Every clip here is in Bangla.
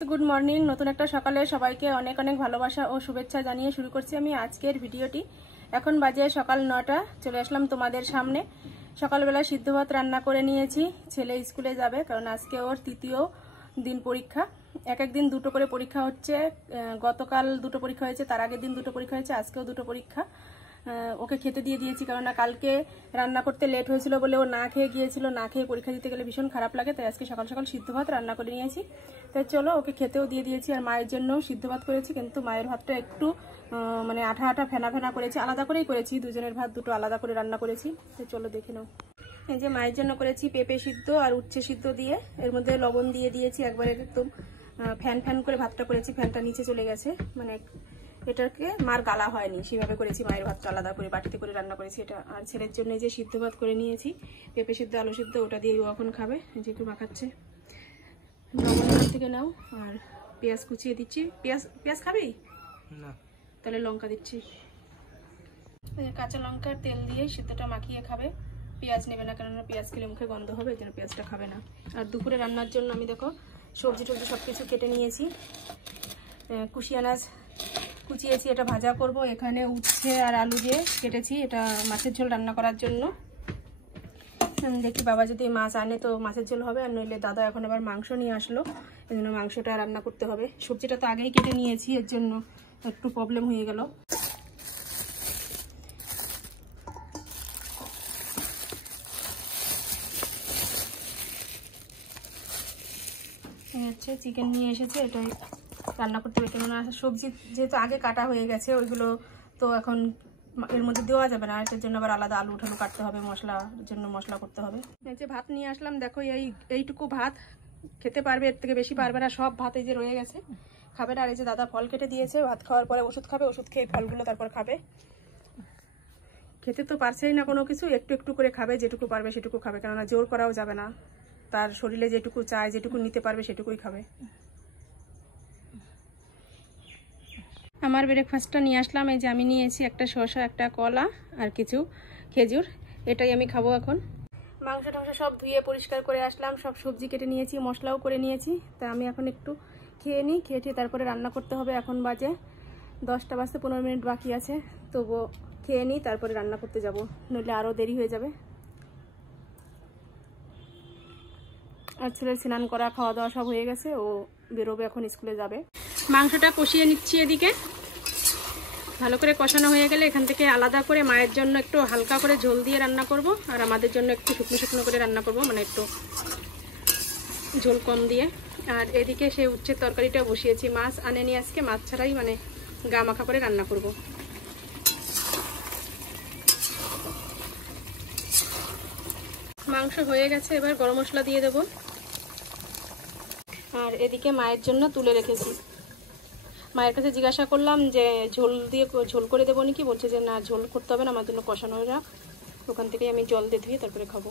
गुड मर्निंग नतून एक सकाले सबाइके अनेक अनेक भालोबासा और शुभेच्छा जानिए शुरू करছি আমি আজকের ভিডিওটি। এখন বাজে সকাল 9টা। চলে আসলাম তোমাদের সামনে। সকালবেলা সিদ্ধ ভাত রান্না করে নিয়েছি। ছেলে স্কুলে যাবে কারণ আজকে ওর তৃতীয় দিন পরীক্ষা। এক এক দিন দুটো করে পরীক্ষা হচ্ছে। গতকাল দুটো পরীক্ষা হয়েছে, তার আগের দিন দুটো পরীক্ষা হয়েছে, আজকেও দুটো পরীক্ষা। ওকে খেতে দিয়ে দিয়েছি কারণ কালকে রান্না করতে লেট হয়েছিল বলে ও না খেয়ে গিয়েছিল। না খেয়ে পরীক্ষা দিতে গেলে ভীষণ খারাপ লাগে, তাই আজকে সকাল সকাল সিদ্ধ ভাত রান্না করে নিয়েছি। তাই চলো ওকে খেতেও দিয়ে দিয়েছি। আর মায়ের জন্য সিদ্ধ ভাত করেছি, কিন্তু মায়ের ভাতটা একটু মানে আঠা আঠা ফেনা ফেনা করেছি। আলাদা করেই করেছি, দুজনের ভাত দুটো আলাদা করে রান্না করেছি। তো চলো দেখে নাও। এই যে মায়ের জন্য করেছি পেঁপে সিদ্ধ আর উচ্ছে সিদ্ধ দিয়ে, এর মধ্যে লবণ দিয়ে দিয়েছি একবারে, একদম ফ্যান ফ্যান করে ভাতটা করেছি। ফ্যানটা নিচে চলে গেছে, মানে এটাকে মার গালা হয়নি, সেভাবে করেছি। মায়ের ভাতটা আলাদা করে বাটিতে করে রান্না করেছি এটা। আর ছেলের জন্য যে সিদ্ধ ভাত করে নিয়েছি, পেঁপে সিদ্ধ আলু সিদ্ধ, ওটা দিয়ে ও এখন খাবে। যে একটু মাখাচ্ছে, লবণ থেকে নাও। আর পেঁয়াজ কুচিয়ে দিচ্ছি। পেঁয়াজ খাবি না? তাহলে লঙ্কা দিচ্ছি। কাঁচা লঙ্কার তেল দিয়ে সিদ্ধটা মাখিয়ে খাবে। পেঁয়াজ নেবে না, কারণ পেঁয়াজ খেলে মুখে গন্ধ হবে, এই জন্য পেঁয়াজটা খাবে না। আর দুপুরে রান্নার জন্য আমি দেখো সবজি টবজি সব কিছু কেটে নিয়েছি। কুশি আনাজ কুচিয়েছি, এটা ভাজা করব। এখানে উচ্ছে আর আলু দিয়ে কেটেছি, এটা মাছের ঝোল রান্না করার জন্য। দেখি বাবা যদি মাছ আনে তো মাছের ঝোল হবে, আর নইলে দাদা এখন আবার মাংস নিয়ে আসলো, এই জন্য মাংসটা রান্না করতে হবে। সবজিটা তো আগেই কেটে নিয়েছি, এর জন্য একটু প্রবলেম হয়ে গেল। হচ্ছে চিকেন নিয়ে এসেছে, এটাই রান্না করতে হবে। কেননা সবজি যেহেতু আগে কাটা হয়ে গেছে, ওইগুলো তো এখন এর মধ্যে দেওয়া যাবে না, এটার জন্য আবার আলাদা আলু উঠানো কাটতে হবে, মশলার জন্য মশলা করতে হবে। এই যে ভাত নিয়ে আসলাম, দেখো এইটুকু ভাত খেতে পারবে, এর থেকে বেশি পারবে না। সব ভাত এই যে রয়ে গেছে, খাবে না। আর এই যে দাদা ফল কেটে দিয়েছে, ভাত খাওয়ার পরে ওষুধ খাবে, ওষুধ খেয়ে ফলগুলো তারপর খাবে। খেতে তো পারছেই না কোনো কিছু, একটু একটু করে খাবে, যেটুকু পারবে সেটুকু খাবে, কেননা জোর করাও যাবে না। তার শরীরে যেটুকু চায়, যেটুকু নিতে পারবে সেটুকুই খাবে। আমার ব্রেকফাস্টটা নিয়ে আসলাম। এই যে আমি নিয়েছি একটা শসা, একটা কলা আর কিছু খেজুর, এটাই আমি খাবো এখন। মাংস টাংস সব ধুয়ে পরিষ্কার করে আসলাম, সব সবজি কেটে নিয়েছি, মশলাও করে নিয়েছি। তা আমি এখন একটু খেয়ে নিই, খেয়ে তারপরে রান্না করতে হবে। এখন বাজে 10টা বাজতে 15 মিনিট বাকি আছে, তবুও খেয়ে নিই, তারপরে রান্না করতে যাব, নইলে আরও দেরি হয়ে যাবে। আর ছেলের স্নান করা খাওয়া দাওয়া সব হয়ে গেছে, ও বেরোবে এখন, স্কুলে যাবে। মাংসটা কষিয়ে নিচ্ছি এদিকে। ভালো করে কষানো হয়ে গেলে এখান থেকে আলাদা করে মায়ের জন্য একটু হালকা করে ঝোল দিয়ে রান্না করব, আর আমাদের জন্য একটু শুকনো শুকনো করে রান্না করব, মানে একটু ঝোল কম দিয়ে। আর এদিকে সেই উচ্ছের তরকারিটা বসিয়েছি। মাছ আনেনি আজকে, মাছ ছাড়াই মানে গা মাখা করে রান্না করব। মাংস হয়ে গেছে, এবার গরম মশলা দিয়ে দেব। আর এদিকে মায়ের জন্য তুলে রেখেছি। মায়ের কাছে জিজ্ঞাসা করলাম যে ঝোল করে দেবো নাকি, বলছে যে না, ঝোল করতে হবে না, আমার জন্য কষানো রাখ। ওখান থেকে আমি জল দিয়ে ধুয়ে তারপরে খাবো।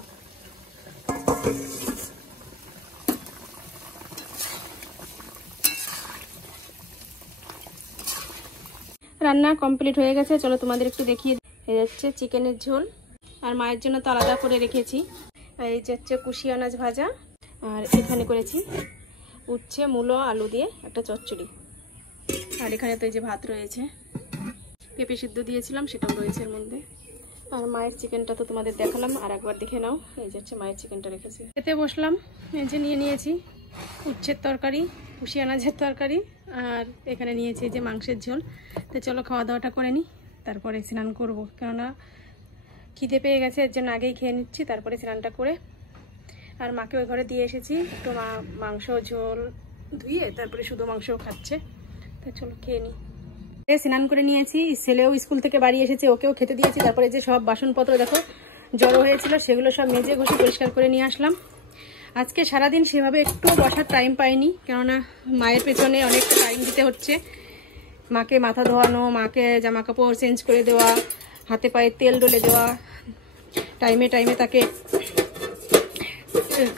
রান্না কমপ্লিট হয়ে গেছে, চলো তোমাদের একটু দেখিয়ে। এই যাচ্ছে চিকেনের ঝোল, আর মায়ের জন্য তো আলাদা করে রেখেছি। আর এই যাচ্ছে কুশি আনাজ ভাজা, আর এখানে করেছি উচ্ছে মূলো আলু দিয়ে একটা চচ্চড়ি। আর এখানে তো এই যে ভাত রয়েছে, পেঁপে সিদ্ধ দিয়েছিলাম সেটাও রয়েছে এর মধ্যে। আর মায়ের চিকেনটা তো তোমাদের দেখালাম, আর একবার দেখে নাও। এই যে হচ্ছে মায়ের চিকেনটা রেখেছি। খেতে বসলাম। এই যে নিয়ে নিয়েছি উচ্ছের তরকারি, কুশি আনাজের তরকারি, আর এখানে নিয়েছি যে মাংসের ঝোল। তো চলো খাওয়া দাওয়াটা করে নিই, তারপরে স্নান করবো, কেননা খিদে পেয়ে গেছে, এর জন্য আগেই খেয়ে নিচ্ছি, তারপরে স্নানটা করে। আর মাকে ওই ঘরে দিয়ে এসেছি, তো মা মাংস ঝোল ধুয়ে তারপরে শুধু মাংসও খাচ্ছে। তো চলো খেয়ে নিই। স্নান করে নিয়েছি, ছেলেও স্কুল থেকে বাড়ি এসেছে, ওকেও খেতে দিয়েছি। তারপরে যে সব বাসনপত্র দেখো জড়ো হয়েছিল, সেগুলো সব মেজে ঘষে পরিষ্কার করে নিয়ে আসলাম। আজকে সারাদিন সেভাবে একটু বসার টাইম পাইনি, কেননা মায়ের পেছনে অনেকটা টাইম দিতে হচ্ছে। মাকে মাথা ধোয়ানো, মাকে জামা কাপড় চেঞ্জ করে দেওয়া, হাতে পায়ে তেল ডলে দেওয়া, টাইমে টাইমে তাকে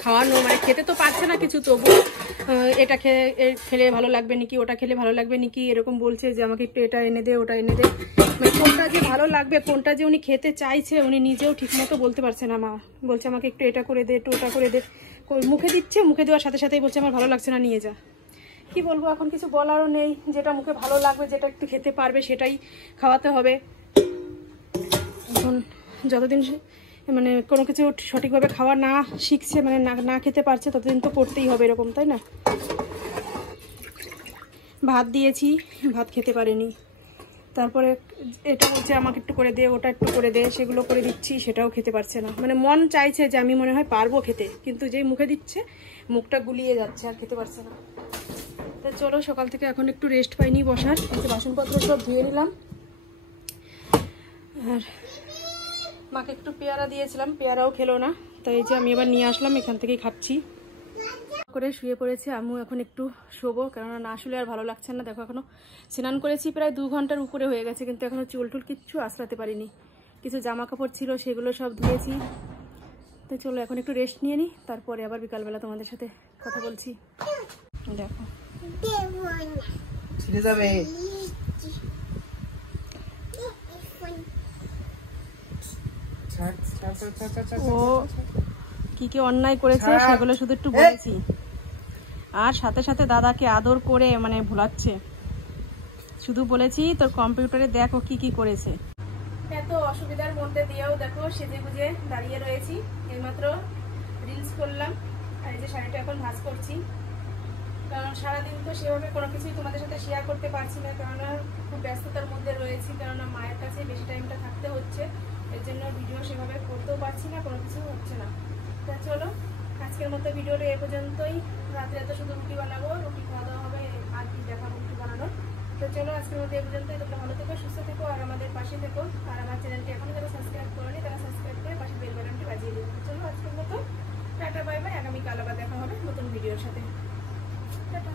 খাওয়ানো, মানে খেতে তো পারছে না কিছু, তবু এটা খেলে ভালো লাগবে নাকি, ওটা খেলে ভালো লাগবে নাকি, এরকম বলছে যে আমাকে একটু এটা এনে দে, ওটা এনে দে। মানে কোনটা যে ভালো লাগবে, কোনটা যে উনি খেতে চাইছে, উনি নিজেও ঠিকমতো বলতে পারছে না। মা বলছে আমাকে একটু এটা করে দে, একটু ওটা করে দে, মুখে দিচ্ছে, মুখে দেওয়ার সাথে সাথেই বলছে আমার ভালো লাগছে না, নিয়ে যা। কি বলবো, এখন কিছু বলারও নেই। যেটা মুখে ভালো লাগবে, যেটা একটু খেতে পারবে সেটাই খাওয়াতে হবে। এখন যতদিন মানে কোনো কিছু সঠিকভাবে খাওয়া না শিখছে, মানে না খেতে পারছে, ততদিন তো করতেই হবে এরকম, তাই না? ভাত দিয়েছি, ভাত খেতে পারেনি। তারপরে এটা বলছে আমাকে একটু করে দে, ওটা একটু করে দে, সেগুলো করে দিচ্ছি, সেটাও খেতে পারছে না। মানে মন চাইছে যে আমি মনে হয় পারবো খেতে, কিন্তু যেই মুখে দিচ্ছে মুখটা গুলিয়ে যাচ্ছে, আর খেতে পারছে না। তো চলো, সকাল থেকে এখন একটু রেস্ট পাইনি বসার, বাসনপত্র সব ধুয়ে নিলাম। আর মাকে একটু পেয়ারা দিয়েছিলাম, পেয়ারাও খেলো না, তাই এই যে আমি এবার নিয়ে আসলাম, এখান থেকেই খাচ্ছি। করে শুয়ে পড়েছে। আমিও এখন একটু শোবো, কেননা না শুলে আর ভালো লাগছে না। দেখো এখনো স্নান করেছি প্রায় 2 ঘন্টার উপরে হয়ে গেছে, কিন্তু এখনো চুল টুল কিচ্ছু আঁচড়াতে পারিনি। কিছু জামা কাপড় ছিল, সেগুলো সব ধুয়েছি। তো চলো এখন একটু রেস্ট নিয়ে নিই, তারপরে আবার বিকালবেলা তোমাদের সাথে কথা বলছি। দেখো ও কি কি অন্যায় করেছে সেগুলো শুধু একটু বলেছি, আর সাথে সাথে দাদাকে আদর করে মানে ভুলাচ্ছে। শুধু বলেছি তোর কম্পিউটারে দেখো কি কি করেছে। এত অসুবিধার মধ্যে দিয়েও দেখো সেজে গুজে দাঁড়িয়ে রয়েছি। এইমাত্র রিলস করলাম, আর এই যে শাড়িটা এখন ভাঁজ করছি। কারণ সারাদিন তো সেভাবে কোনো কিছুই তোমাদের সাথে শেয়ার করতে পারছি না, কেননা খুব ব্যস্ততার মধ্যে রয়েছি, কেননা মায়ের কাছে বেশি টাইমটা থাকতে হচ্ছে। এর জন্য ভিডিও সেভাবে করতেও পারছি না, কোনো কিছু হচ্ছে না। তা চলো আজকের মতো ভিডিওটা এ পর্যন্তই। রাত্রে এত শুধু রুটি বানাবো, রুটি খাওয়া দাওয়া হবে, আর কি দেখাবো রুটি বানানোর। তো চলো আজকের মতো এ পর্যন্তই। তোমরা ভালো থেকো, সুস্থ থেকো, আর আমাদের পাশে থেকো। আর আমার চ্যানেলটি এখনো যারা সাবস্ক্রাইব করেনি তারা সাবস্ক্রাইব করে পাশে বেল বাটনটি বাজিয়ে দিও। চলো আজকের মতো টাটা বাই বাই। আগামীকাল আবার দেখা হবে নতুন ভিডিওর সাথে। টাটা।